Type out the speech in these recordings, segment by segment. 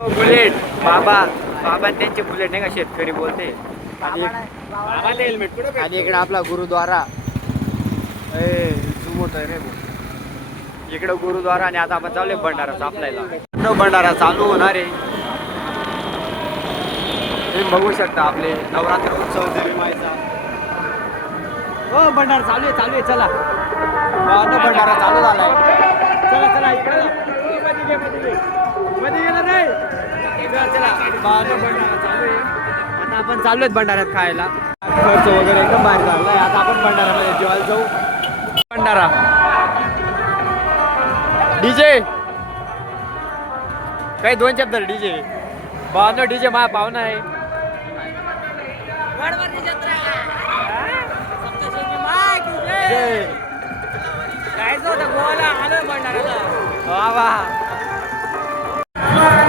Bullet बाबा बाबा त्यांचे बुलेट नाही का शेतकरी बोलते. आणि इकडे आपला गुरुद्वारा मोठं आहे रे. इकडं गुरुद्वारा आणि आता आपण चालू भंडारा चापलायला. भंडारा चालू होणार आहे. तुम्ही बघू शकता आपले नवरात्र उत्सव देवी मायचा. हो भंडारा चालू आहे चला. भंडारा चालू झालाय. चला इकडे मध्ये गेलं रे. चला भंडारा चालू आहे. आता आपण चालू आहेत भंडाऱ्यात खायला. खर्च वगैरे एकदम बाहेर झालाय. आता आपण भंडाऱ्यामध्ये जेवायला जाऊ. भंडारा डीजे काही 2 चॅप्टर डीजे. बानो डीजे मा पाहुणा आहे.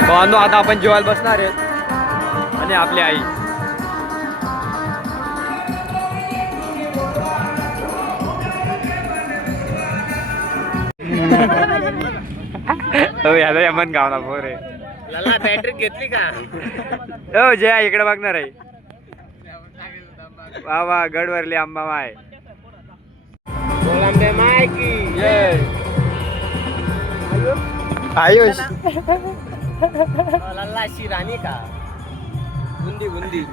बानो आता आपण जेवायला बसणार आहेत आणि आपली आई. हो याला यमन गावना पोर आहे. लाला बॅटरी घेतली का? हो जया इकडे बघणार आहे. वा वा गडवरली आंबा माय. आंबे माय की आयुष लाला शिराणी का? गुंदी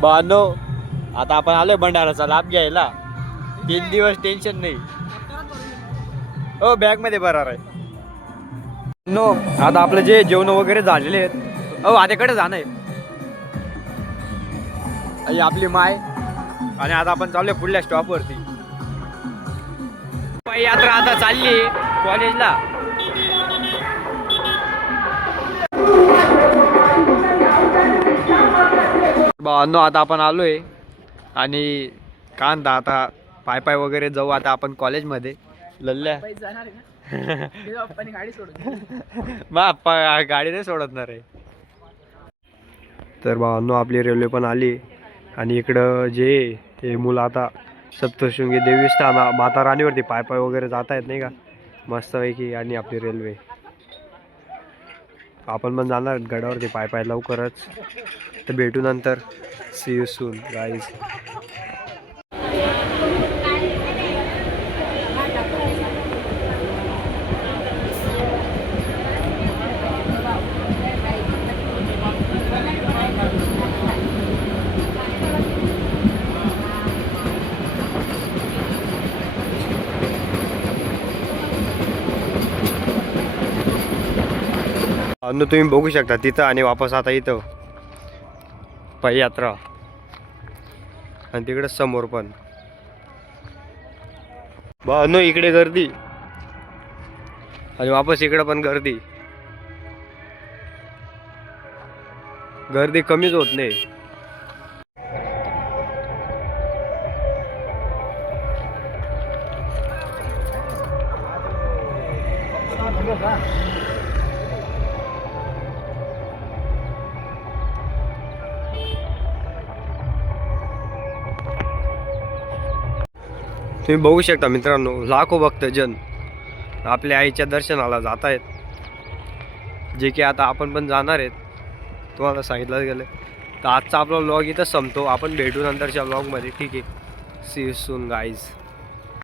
बानो आता आपण आलोय भंडाराचा लाभ घ्यायला. 3 दिवस टेन्शन नाही. हो बॅग मध्ये बरोबर आहे. नो आता आपलं जे जेवण वगैरे झालेले आहेत. हो आत्याकडे जाणं आहे. आपली माय आणि आता आपण चाललोय पुढल्या स्टॉपवरती. यात्रा आता चालली कॉलेजला. भावांनो आता आपण आलोय आणि कांदा आता पाय वगैरे जाऊ आता आपण कॉलेजमध्ये. लल्ल्या गाडी नाही सोडणार आहे. तर भावांनो आपली रेल्वे पण आली आणि इकडं जे हे मुलं आता सप्तशृंगी देवी स्थान माता राणीवरती पाय वगैरे जात आहेत नाही का मस्तपैकी. आणि आपली रेल्वे आपण पण जाणार गडावरती पाय लवकरच. तर भेटू नंतर. See you soon guys. तुम्ही बघू शकता तिथं आणि वापस आता इथं यात्रा आणि तिकडे समोर पण भावनो इकडे गर्दी आणि वापस इकडे पण गर्दी कमीच होत नाही. तुम्ही बघू शकता मित्रांनो लाखो भक्तजन आपल्या आईच्या दर्शनाला जात आहेत. जे की आता आपण पण जाणार आहेत. तुम्हाला सांगितलं गेलं. तर आजचा आपला व्लॉग इथं संपतो. आपण भेटू नंतरच्या व्लॉगमध्ये. ठीक आहे. See you soon guys.